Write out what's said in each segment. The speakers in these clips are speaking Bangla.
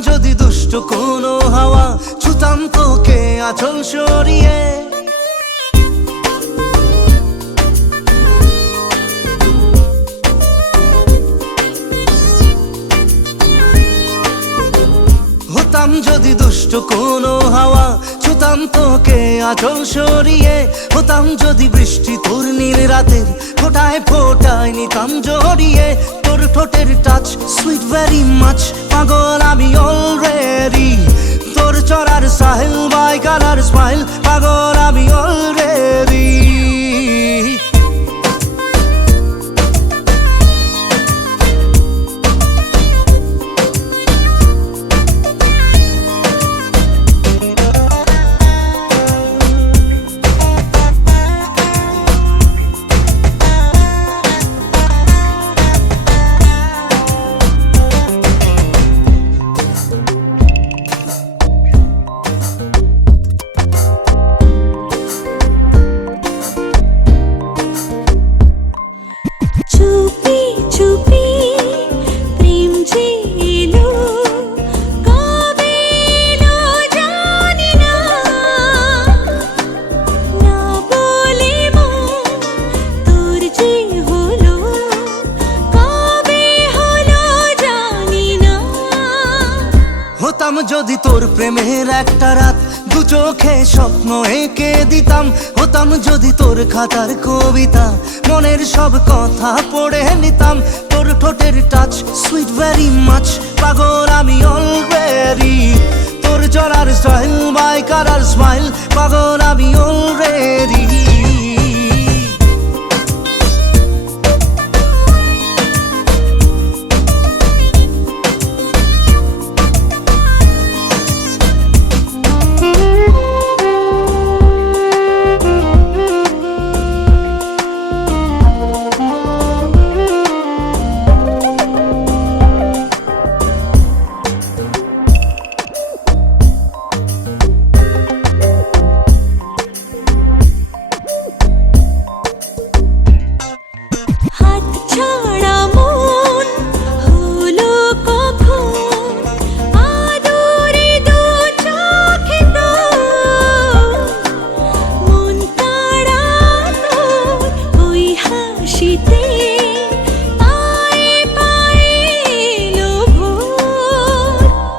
যদি দুষ্ট কোনো হাওয়া, ছুতাম তোকে আঁচল সরিয়ে। হতাম যদি দুষ্ট কোনো হাওয়া, ছুতাম তোকে আঁচল সরিয়ে। হতাম যদি বৃষ্টি তোর নীল রাতের ফোটায় ফোটায় নিতাম জড়িয়ে। তোর ঠোঁটের টাচ সুইট ভেরি মাচ, পাগল আমি অলরেডি। তোর চড়ার সাহেল বাই কালার স্মাইল, পাগল আমি অলরেডি। হতাম যদি তোর প্রেমের একটা রাত, দু চোখে স্বপ্ন এঁকে দিতাম। হতাম যদি তোর খাতার কবিতা, মনের সব কথা পড়ে নিতাম। তোর ঠোঁটের টাচ সুইট ভেরি মাচ, পাগল আমি অলরেডি। তোর চড়ার স্টাইল বাই কালার স্মাইল, পাগল আমি অলরেডি।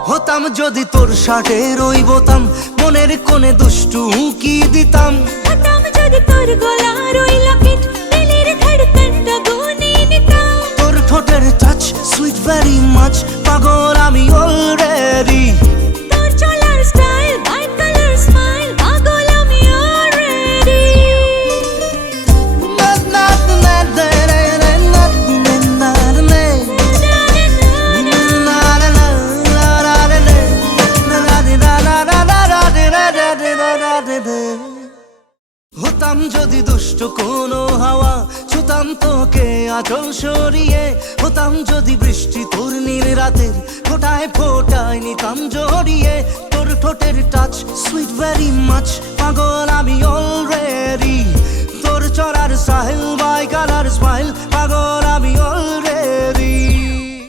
হতাম যদি তোর শার্টের ওই বোতাম, মনের কোণে দুষ্টু উঁকি দিতাম। হতাম যদি তোর গলার ওই লকেট, দিলের ধড়কনটা গুনে নিতাম। তোর ঠোঁটের টাচ সুইট ভেরি মাচ, পাগল আমি অলরেডি। তোর চলার স্টাইল বাই কালার স্মাইল, পাগল আমি অলরেডি। হতাম যদি দুষ্ট কোনো হাওয়া, ছুতাম তোকে আঁচল সরিয়ে। হতাম যদি বৃষ্টি তোর নীল রাতের ফোটায় ফোটায় নিতাম জড়িয়ে। তোর ঠোঁটের টাচ সুইট ভেরি মাচ, পাগল আমি অলরেডি। তোর চড়ার সাহেল বাই কালার